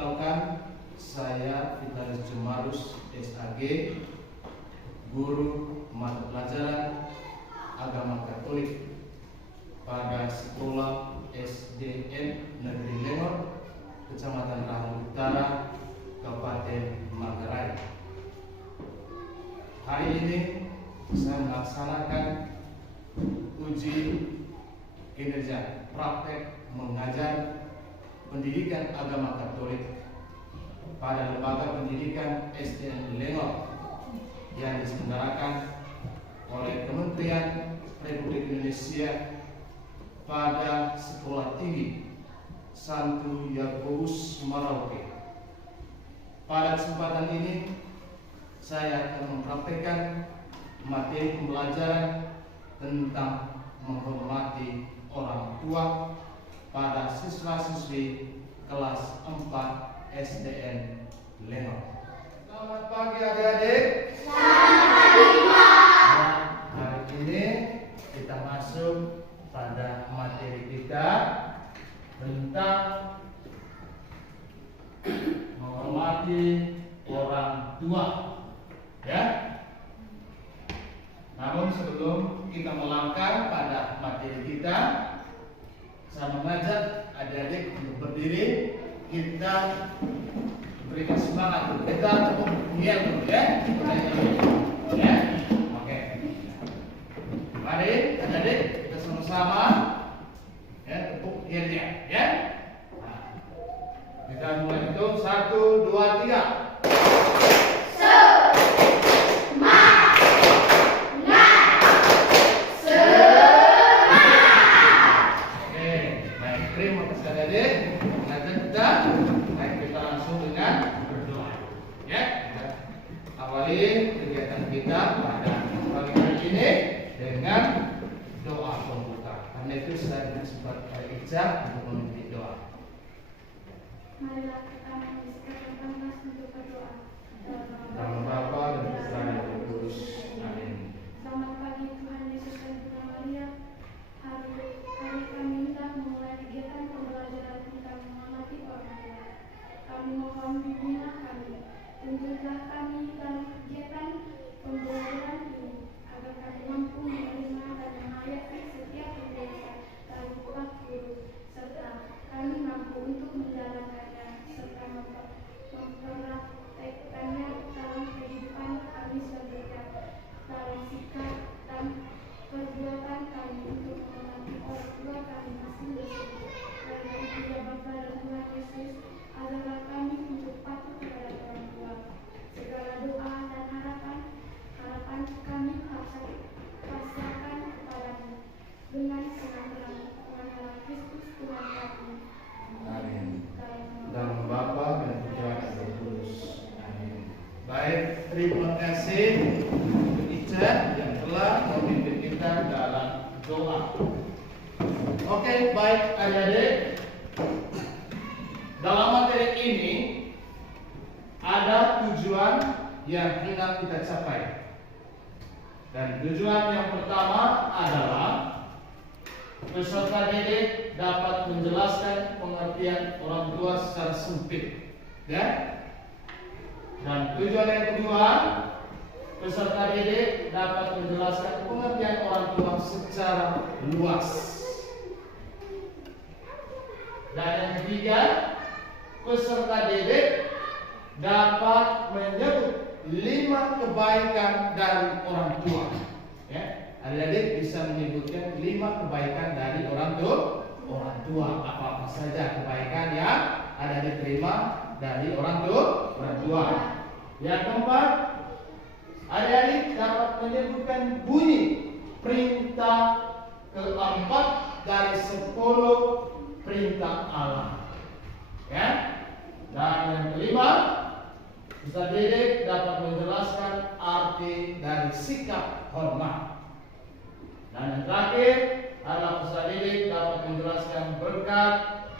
Perkenalkan, saya Vitalis Jumarus SAG, guru mata pelajaran agama Katolik pada sekolah SDN Negeri Lengor, Kecamatan Rahang Utara, Kabupaten Manggarai. Hari ini saya melaksanakan uji kinerja praktek mengajar pendidikan agama Katolik pada lembaga pendidikan SDN Lengor yang diselenggarakan oleh Kementerian Republik Indonesia pada Sekolah Tinggi Santo Yakobus Merauke. Pada kesempatan ini saya akan mempraktekkan materi pembelajaran tentang menghormati orang tua pada siswa-siswi kelas 4 SDN Lengor. Selamat pagi adik-adik. Selamat pagi, Pak. Hari ini kita masuk pada materi kita tentang menghormati orang tua. Ya. Namun sebelum kita melangkah pada materi kita, saya mengajak adik-adik untuk berdiri. Kita berikan semangat dulu. Kita tepuk niat dulu ya. Ya. Oke. Mari adik-adik kita sama-sama ya tepuk niatnya ya. Nah, kita mulai hitung 1, 2, 3. Kegiatan kita pada pagi hari ini dengan doa pembuka. Karena itu saya disebut oleh Ica untuk memimpin doa. Marilah kita mengisahkan panas untuk berdoa. Nama Bapa dan Putra dan Roh Kudus. Amin. Selamat pagi Tuhan Yesus dan Bunda Maria. Hari kami hendak memulai kegiatan pembelajaran tentang menghormati orang tua. Kami mohon bimbinglah kami. Tunjuklah kami dalam kegiatan pembelajaran ini agar kami mampu menerima dan menghayati setiap penjelasan dari Pak Guru, serta kami mampu untuk menjalankannya serta mempraktekkannya dalam kehidupan kami sebagai dalam sikap dan perbuatan kami untuk menghormati orang tua kami masing-masing. Karena itu ya Bapa dan Tuhan Yesus, ajarlah kami untuk patuh kepada orang tua. Segala doa dan harapan kami pasrahkan kepadamu dengan senang dalam Kristus Tuhan kami. Amin. Dalam Bapa dan Putra dan Roh Kudus. Amin. Baik, terima kasih untuk Ica yang telah memimpin kita dalam doa. Oke, baik adik-adik. Dalam materi ini ada tujuan yang hendak kita capai. Dan tujuan yang pertama adalah peserta didik dapat menjelaskan pengertian orang tua secara sempit, ya. Dan tujuan yang kedua, peserta didik dapat menjelaskan pengertian orang tua secara luas. Dan yang ketiga, peserta didik dapat menyebut 5 kebaikan dari orang tua. Ya, adik-adik bisa menyebutkan 5 kebaikan dari orang tua. Apa saja kebaikan yang ada diterima dari orang tua. Yang keempat, adik-adik dapat menyebutkan bunyi perintah keempat dari 10 perintah Allah. Ya. Dan yang kelima, peserta didik dapat menjelaskan arti dari sikap hormat. Dan yang terakhir adalah peserta didik dapat menjelaskan berkat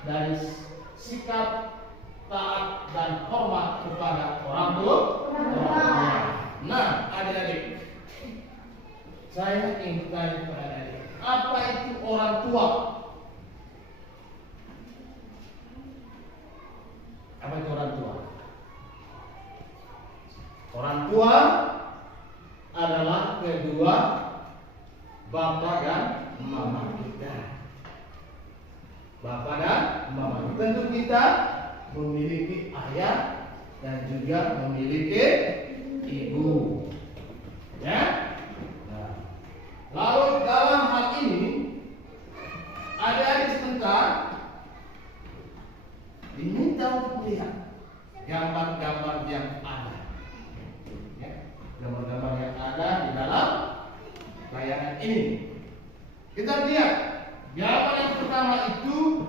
dari sikap taat dan hormat kepada orang tua. Nah, adik-adik, saya ingin tanya kepada adik, apa itu orang tua? Apa itu orang Orang tua adalah kedua bapak dan mama kita. Bapak dan mama. Tentu kita memiliki ayah dan juga memiliki ibu. Ya. Nah, lalu dalam hal ini adik-adik sebentar diminta untuk melihat gambar-gambar yang ada. Ya, gambar-gambar yang ada di dalam layangan ini. Kita lihat gambar yang pertama itu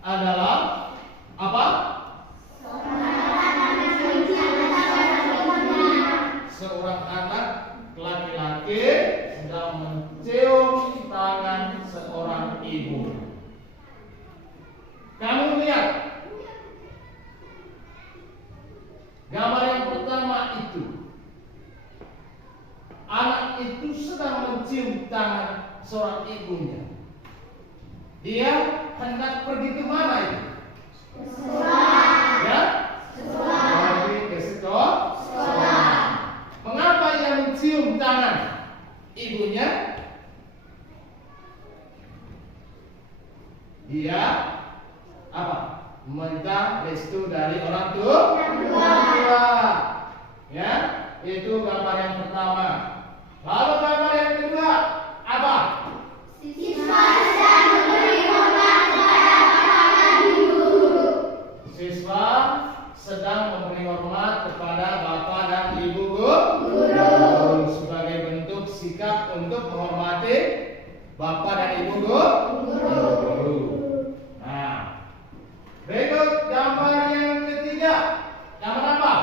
adalah apa? Seorang anak laki-laki sedang mencium tangan seorang ibu. Kamu lihat gambar yang pertama itu, anak itu sedang mencium tangan seorang ibunya. Dia hendak pergi ke mana itu? Ya? Pergi ke sekolah. Mengapa ia mencium tangan ibunya? Dia apa? Minta restu dari orang tua. Ya, itu gambar yang pertama. Lalu gambar yang kedua apa? Siswa sedang memberi hormat kepada bapak dan ibu. Siswa sedang memberi hormat kepada bapak dan ibu guru sebagai bentuk sikap untuk menghormati bapak dan ibu guru. Nah, berikut gambar yang ketiga. Gambar apa?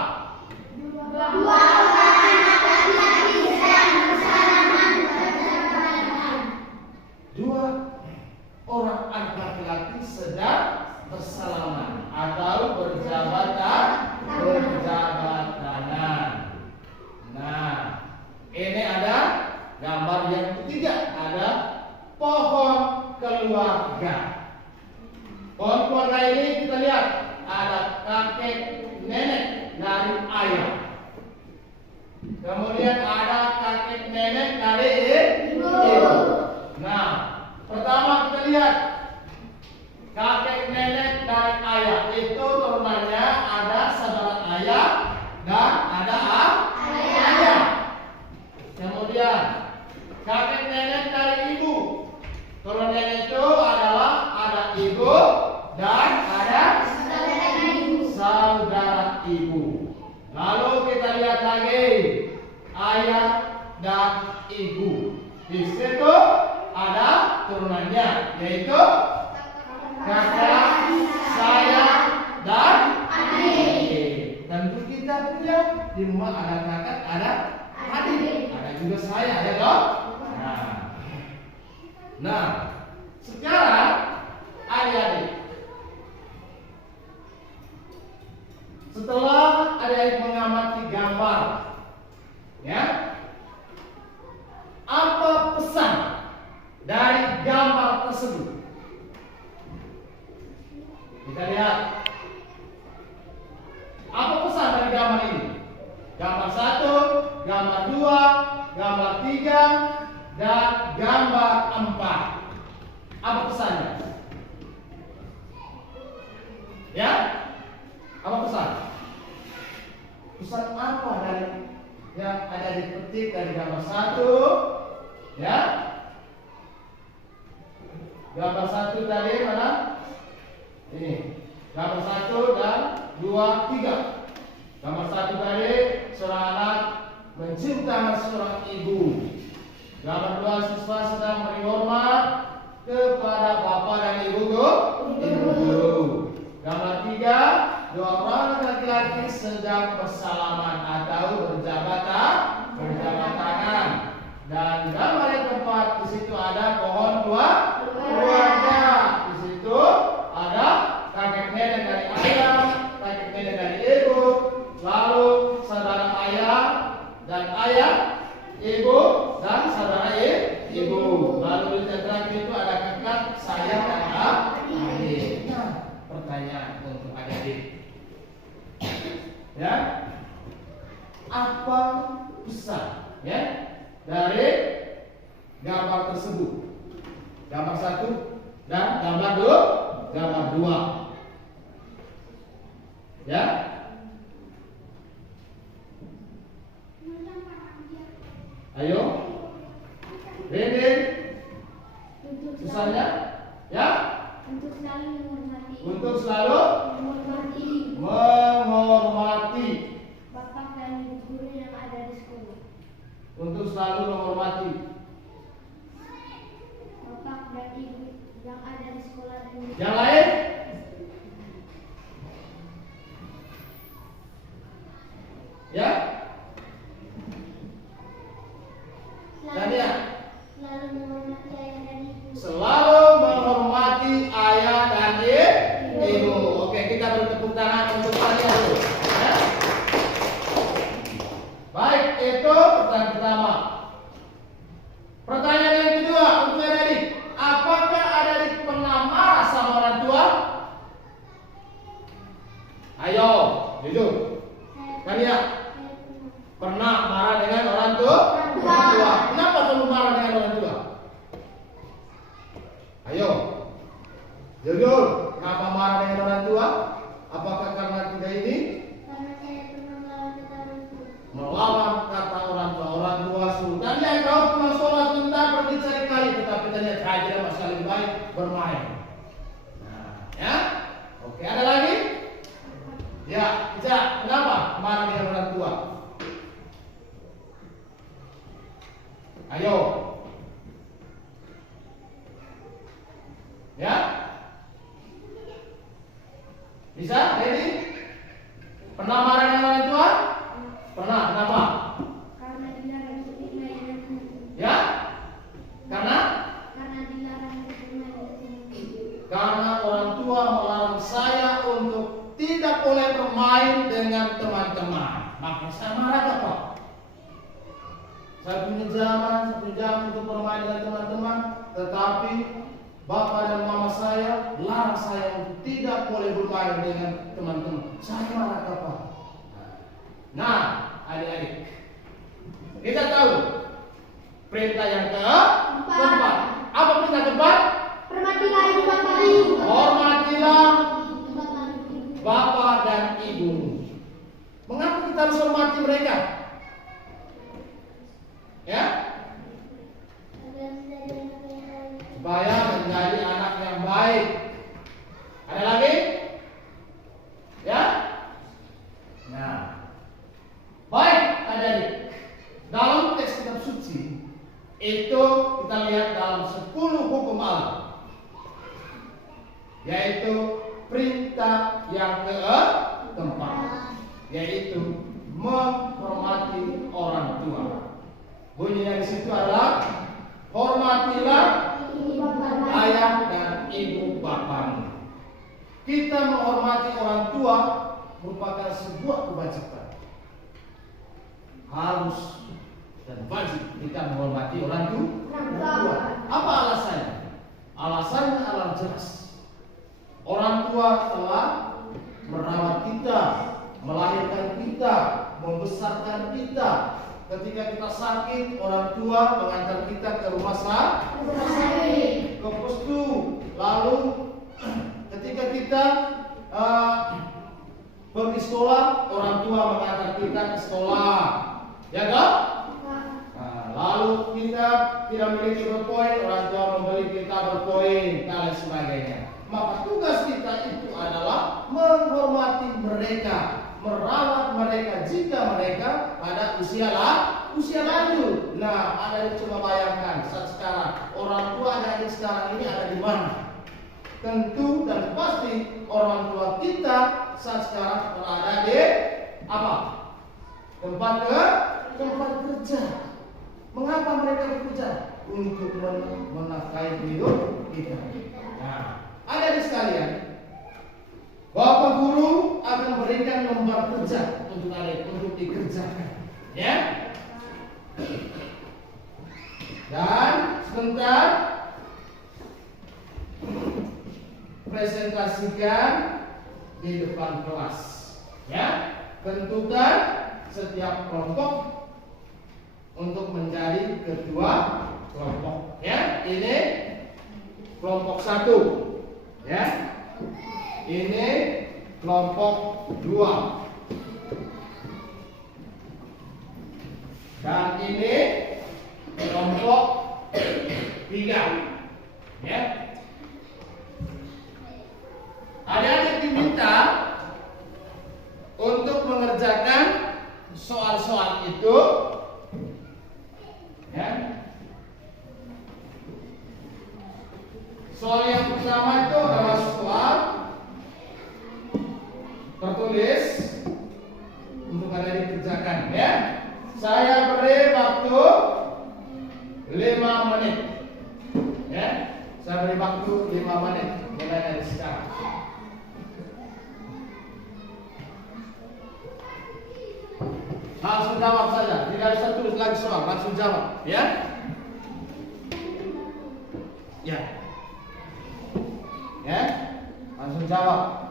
Dua orang anak laki-laki sedang bersalaman berjabatan. Dua orang anak laki-laki sedang bersalaman atau berjabatanan. Nah, ini ada gambar yang ketiga, ada pohon keluarga. Pohon keluarga ini kita lihat ada kakek nenek dari ayah. Kemudian ada kakek nenek dari ibu. Nah, pertama kita lihat kakek nenek dari ayah itu turunannya ada saudara ayah dan ada ayah. Kemudian kakek nenek dari ibu, turunannya itu adalah ada ibu dan ada saudara ibu. Lalu kita lihat lagi ayah dan ibu. Di situ ada turunannya yaitu kakak, saya, dan adik. Tentu kita punya di rumah ada kakak, ada adik, ada juga saya, ya toh? Nah, sekarang adik-adik, setelah adik-adik mengamati gambar, ya, apa pesan dari gambar tersebut? Kita lihat apa pesan dari gambar ini. Gambar 1, gambar 2, gambar 3, dan gambar 4. Apa pesannya? Ya? Apa pesan? Pesan apa dari yang ada dipetik dari gambar 1? Ya? Gambar 1 tadi mana? Ini. Gambar 1 dan 2, 3. Gambar 1 tadi seorang anak mencium tangan seorang ibu. Gambar 2 siswa sedang memberi hormat kepada bapak dan ibu guru. Gambar 3 dua orang laki-laki sedang bersalaman atau berjabat tangan. Dan gambar yang keempat di situ ada pohon keluarga. Di situ ada kakek nenek dari ayah, kakek nenek dari ibu, lalu saudara ayah dan ayah, ibu dan saudara ibu. Lalu di terakhir itu ada kakak, saya dan adik. Nah, pertanyaan untuk adik-adik. Ya. apa pesan ya dari gambar tersebut. Gambar 1 dan gambar 2. Ya. Ayo. Ready? Susahnya? Ya? Untuk selalu menghormati. Untuk selalu menghormati menghormati. bapak dan ibu guru yang ada di sekolah. Untuk selalu menghormati. Bapak dan ibu yang ada di sekolah ini. Yang lain? Ya? Tania? Selalu menghormati ayah dan ibu. Selalu menghormati ayah dan ibu. Oke, kita beri tepuk tangan untuk Tania dulu. Ya? Baik, itu pertanyaan pertama. Pertanyaan yang kedua untuk adik-adik, apakah adik-adik pernah marah sama orang tua? Ayo, jujur. Tania, pernah marah dengan orang tua? Kenapa kamu marah dengan orang tua? Ayo, jujur. Kenapa marah dengan orang tua? Apakah karena tiga ini? Karena saya pernah melawan kata orang tua. Melawan kata orang tua. Orang tua suruh Tania, kau pulang sekolah sebentar pergi cari kayu. Tetapi Tania tidak masih lebih baik bermain. Nah, ya. Oke, ada lagi? Ya, Ica, kenapa marah dengan orang tua? Ayo. Ya? Bisa? Ready? Pernah marah dengan orang tua? Pernah. Kenapa? Karena dilarang untuk main dengan teman. Ya? Karena? Karena dilarang untuk main dengan teman. Karena orang tua melarang saya untuk tidak boleh bermain dengan teman-teman. Maka saya marah apa? Saya punya jam untuk bermain dengan teman-teman, tetapi bapak dan mama saya larang saya untuk tidak boleh bermain dengan teman-teman. Saya marah apa? Nah, adik-adik, kita tahu perintah yang keempat. Apa perintah keempat? Hormatilah ibu bapak dan ibu. Hormatilah Bapak dan ibu. bapak dan ibu. Mengapa kita harus hormati mereka? Ya? Supaya menjadi anak yang baik. Ada lagi? Ya? Nah, baik, adik-adik. Dalam teks kitab suci itu kita lihat dalam 10 hukum Allah, yaitu perintah yang keempat, yaitu menghormati orang tua. Bunyinya di situ adalah hormatilah ayah dan ibu bapamu. Kita menghormati orang tua merupakan sebuah kewajiban. Harus dan wajib kita menghormati orang tua. Apa alasannya? Alasannya adalah jelas. Orang tua telah merawat kita, melahirkan kita, membesarkan kita. Ketika kita sakit, orang tua mengantar kita ke rumah sakit, ke pustu. Lalu ketika kita pergi sekolah, orang tua mengantar kita ke sekolah, ya kan? Nah, lalu kita tidak memiliki berpoin, orang tua membeli kita berpoin, dan lain sebagainya. Maka tugas kita itu adalah menghormati mereka, merawat mereka jika mereka pada usia lanjut. Nah, ada yang coba bayangkan saat sekarang orang tua adik sekarang ini ada di mana? Tentu dan pasti orang tua kita saat sekarang berada di apa? Tempat kerja. Mengapa mereka bekerja? Untuk menafkahi hidup kita. Nah, ada di sekalian, Bapak guru akan berikan lembar kerja untuk kalian untuk dikerjakan, ya. Dan sebentar presentasikan di depan kelas, ya. Tentukan setiap kelompok untuk menjadi kedua kelompok. Ya, ini kelompok 1. Ya, ini kelompok 2. Dan ini kelompok 3. Ya. Adik-adik diminta untuk mengerjakan soal-soal itu. Ya. Soal yang pertama itu adalah soal tertulis untuk adik dikerjakan. Ya. Saya beri waktu 5 menit. Ya, saya beri waktu 5 menit mulai dari sekarang. Langsung jawab saja, tidak usah tulis lagi soal, langsung jawab, ya. Ya. Ya, langsung jawab.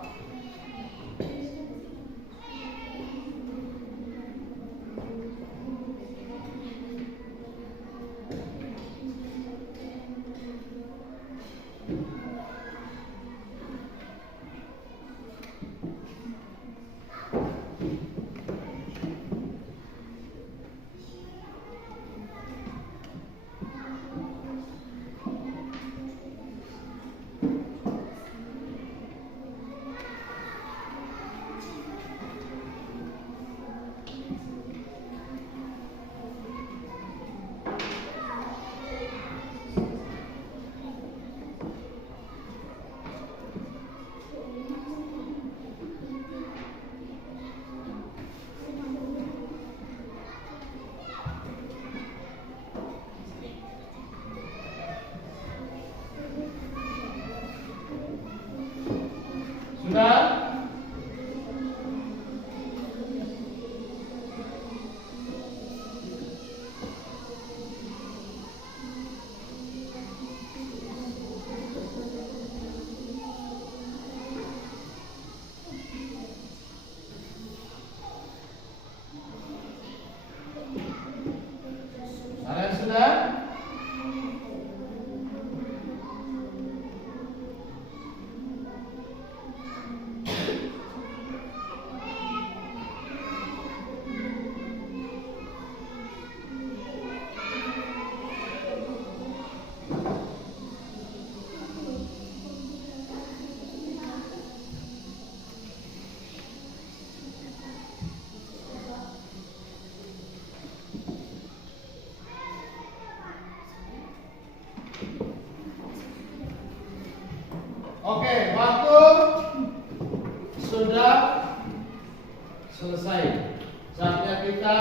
Sudah? Kalian sudah? Oke, waktu sudah selesai. Saatnya kita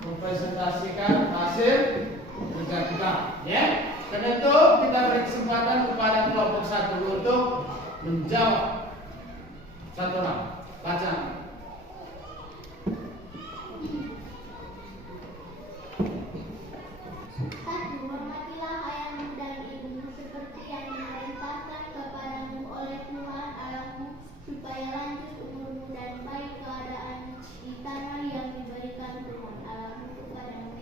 mempresentasikan hasil kerja kita, ya. Karena itu kita beri kesempatan kepada kelompok 1 untuk menjawab. 1 orang, baca. Hormatilah ayahmu dan ibumu seperti yang diperintahkan kepadamu oleh Tuhan Allahmu, supaya lanjut umurmu dan baik keadaan di tanah yang diberikan Tuhan Allahmu kepadamu.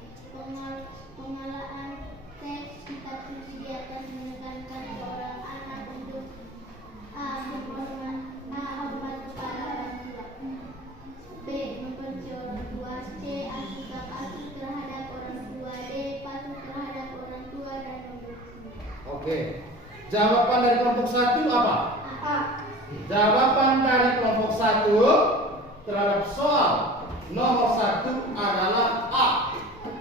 Pengenalan teks kitab suci di atas menekankan seorang anak untuk hormat kepada orang tua, B. Membenci orang tua, C. Sikap asuh terhadap orang tua, D. Patuh terhadap orang tua dan membenci. Oke. Jawaban dari kelompok 1 apa? A. Jawaban dari kelompok 1 terhadap soal nomor 1 adalah A.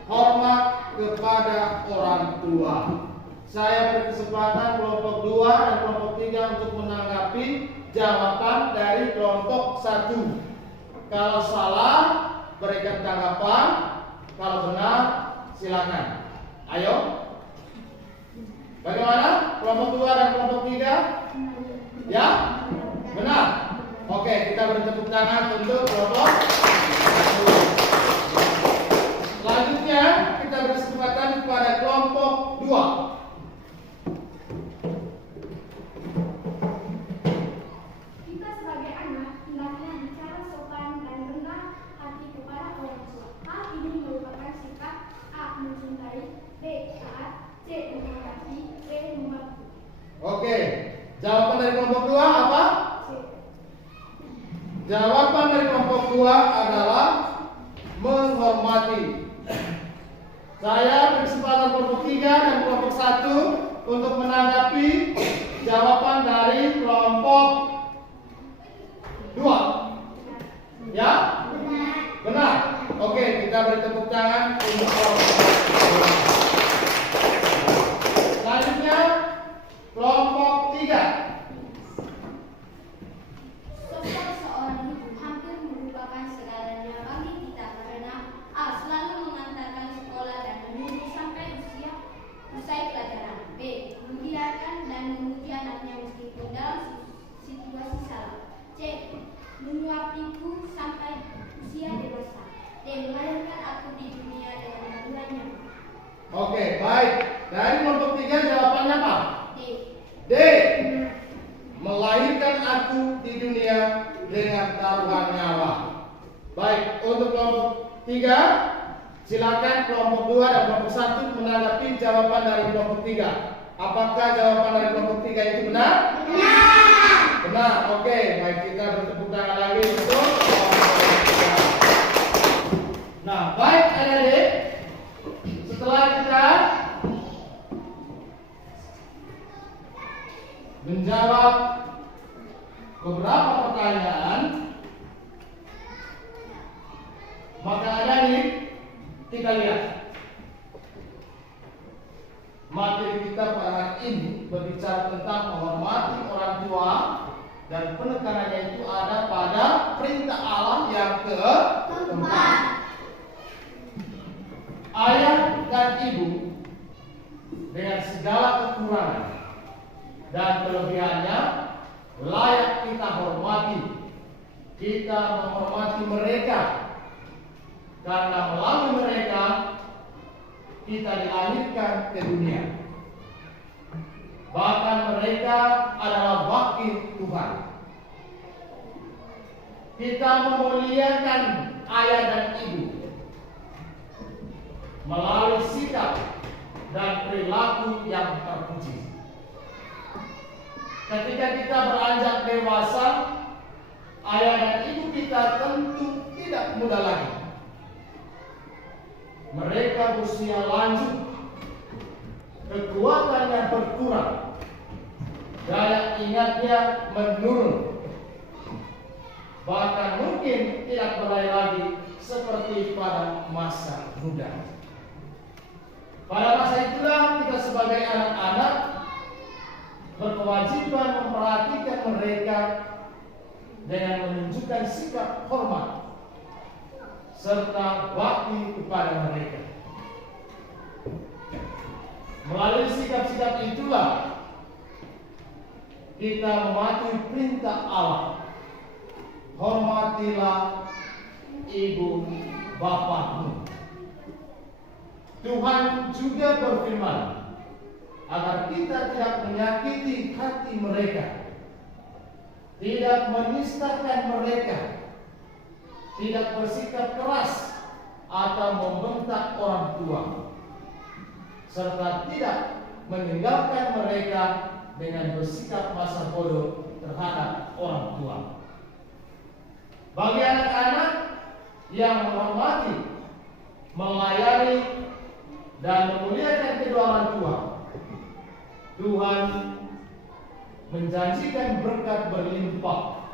Hormat kepada orang tua. Saya beri kesempatan kelompok 2 dan kelompok 3 untuk menanggapi jawaban dari kelompok 1. Kalau salah, berikan tanggapan. Kalau benar, silakan. Ayo. Bagaimana? Kelompok 2 dan kelompok 3? Ya? Benar? Oke, kita beri tepuk tangan untuk kelompok 1. Selanjutnya, kita beri kesempatan kepada kelompok 2. Kita sebagai anak hendaknya bicara sopan dan rendah hati kepada orang dari kelompok 2 adalah menghormati. Saya berkesempatan kelompok 3 dan kelompok 1 untuk menanggapi jawaban dari kelompok 2. Ya? Benar. Oke, kita beri tepuk tangan untuk kelompok 2. Selanjutnya kelompok 3. Sosok seorang ibu hampir merupakan segalanya bagi kita karena A. Selalu mengantarkan sekolah dan menunggu sampai usai pelajaran. B. Membiarkan dan memuji anaknya meskipun dalam situasi salah. C. Menyuapiku sampai usia dewasa. D. Melahirkan aku di dunia dengan bantuannya. Oke, baik. Dari kelompok 3 jawabannya apa? D. D. Melahirkan aku di dunia dengan taruhan nyawa. Baik, untuk kelompok 3, silakan kelompok 2 dan kelompok 1 menanggapi jawaban dari kelompok 3. Apakah jawaban dari kelompok 3 itu benar? Benar. Benar. Oke, baik, kita bertepuk tangan lagi untuk kelompok 3. Nah, baik adik-adik, setelah kita menjawab beberapa pertanyaan, maka adik-adik kita lihat materi kita pada hari ini berbicara tentang menghormati orang tua, dan penekanannya itu ada pada perintah Allah yang keempat. Ayah dan ibu dengan segala kekurangan dan kelebihannya layak kita hormati. Kita menghormati mereka karena melalui mereka kita dilahirkan ke dunia. Bahkan mereka adalah wakil Tuhan. Kita memuliakan ayah dan ibu melalui sikap dan perilaku yang terpuji. Ketika kita beranjak dewasa, ayah dan ibu kita tentu tidak muda lagi. Mereka berusia lanjut, kekuatannya berkurang, daya ingatnya menurun, bahkan mungkin tidak berdaya lagi seperti pada masa muda. Pada masa itulah kita sebagai anak-anak berkewajiban memperhatikan mereka dengan menunjukkan sikap hormat serta bakti kepada mereka. Melalui sikap-sikap itulah kita mematuhi perintah Allah. Hormatilah ibu bapakmu. Tuhan juga berfirman agar kita tidak menyakiti hati mereka, tidak menistakan mereka, tidak bersikap keras atau membentak orang tua, serta tidak meninggalkan mereka dengan bersikap masa bodoh terhadap orang tua. Bagi anak-anak yang menghormati, melayani, dan memuliakan kedua orang tua, Tuhan menjanjikan berkat berlimpah,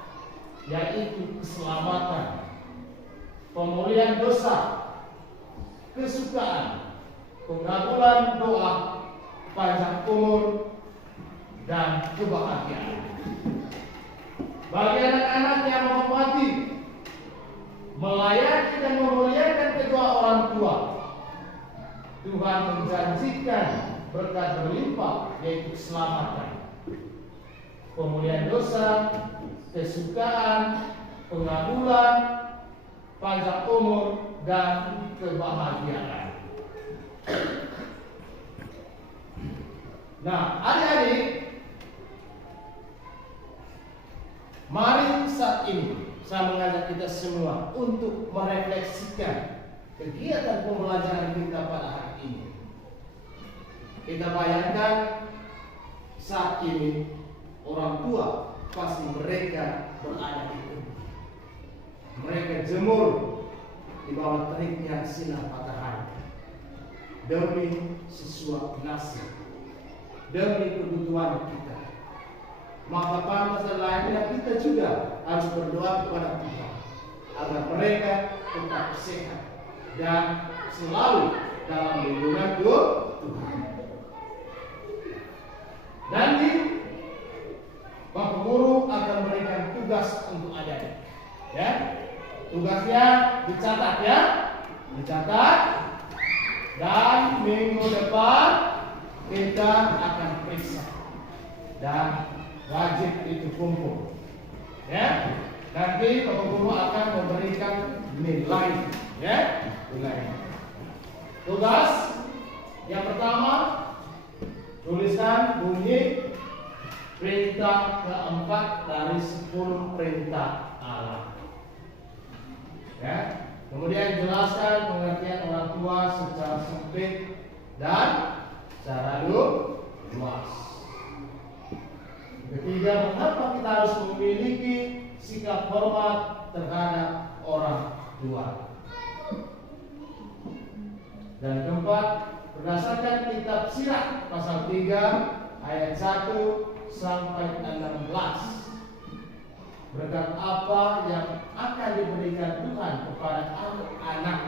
yaitu keselamatan, pemulihan dosa, kesukaan, pengabulan doa, panjang umur, dan kebahagiaan. Bagi anak-anak yang menghormati, melayani, dan memuliakan kedua orang tua, Tuhan menjanjikan berkat berlimpah, yaitu keselamatan, pemulihan dosa, kesukaan, pengabulan, panjang umur, dan kebahagiaan. Nah, adik-adik, mari saat ini saya mengajak kita semua untuk merefleksikan kegiatan pembelajaran kita pada hari ini. Kita bayangkan saat ini orang tua pasti mereka berada di rumah. berjemur di bawah teriknya sinar matahari demi sesuap nasi, demi kebutuhan kita. Maka pada lainnya kita juga harus berdoa kepada Tuhan agar mereka tetap sehat dan selalu dalam lindungan Tuhan. Nanti Bapak Guru akan memberikan tugas untuk adik-adik. Ya, tugasnya dicatat ya, dicatat. Dan minggu depan kita akan periksa dan wajib itu kumpul. Ya, nanti Bapak Guru akan memberikan nilai. Ya, nilai. Tugas yang pertama, tuliskan bunyi perintah keempat dari 10 perintah Allah. Ya, kemudian jelaskan pengertian orang tua secara sempit dan secara luas. Ketiga, mengapa kita harus memiliki sikap hormat terhadap orang tua. Dan keempat, berdasarkan kitab Sirah pasal 3 ayat 1 sampai 16. Berkat apa yang akan diberikan Tuhan kepada anak-anak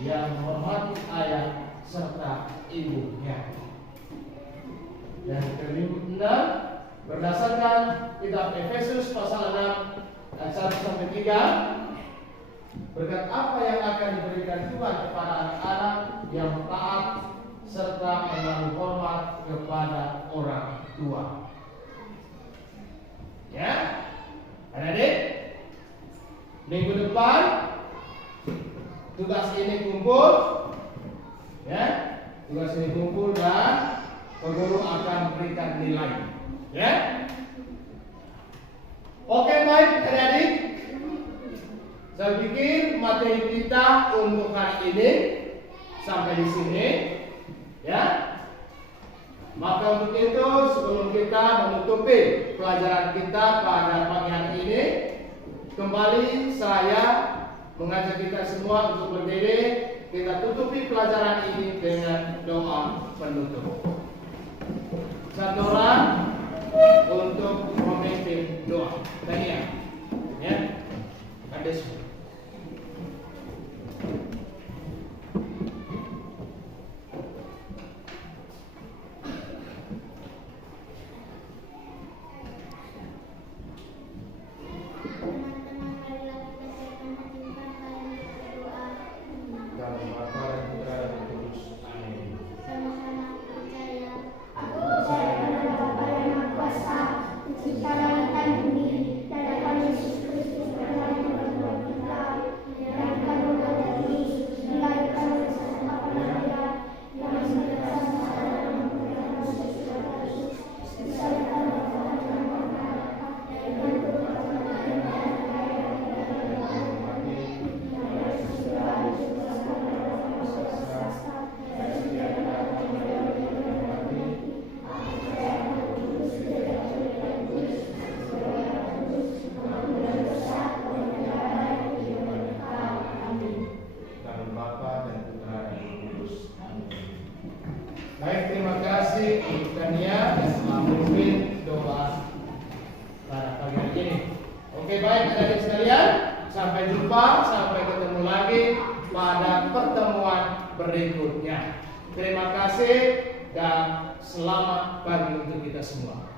yang menghormati ayah serta ibunya. Dan kelima, berdasarkan kitab Efesus pasal 6 ayat 1 sampai 3. Berkat apa yang akan diberikan Tuhan kepada anak-anak yang taat serta menaruh hormat kepada orang tua. Ya, adik-adik, minggu depan tugas ini kumpul. Ya, tugas ini kumpul dan guru akan berikan nilai. Ya, oke, baik adik-adik. Saya pikir materi kita untuk hari ini sampai di sini, ya. Maka untuk itu sebelum kita menutupi pelajaran kita pada pagi hari ini, kembali saya mengajak kita semua untuk berdiri. Kita tutupi pelajaran ini dengan doa penutup. Satu orang untuk memimpin doa. Tanya, ya, ada semua. Baik, terima kasih untuk Tania dan telah memimpin doa pada pagi hari ini. Oke, baik adik-adik sekalian, sampai jumpa, sampai ketemu lagi pada pertemuan berikutnya. Terima kasih dan selamat pagi untuk kita semua.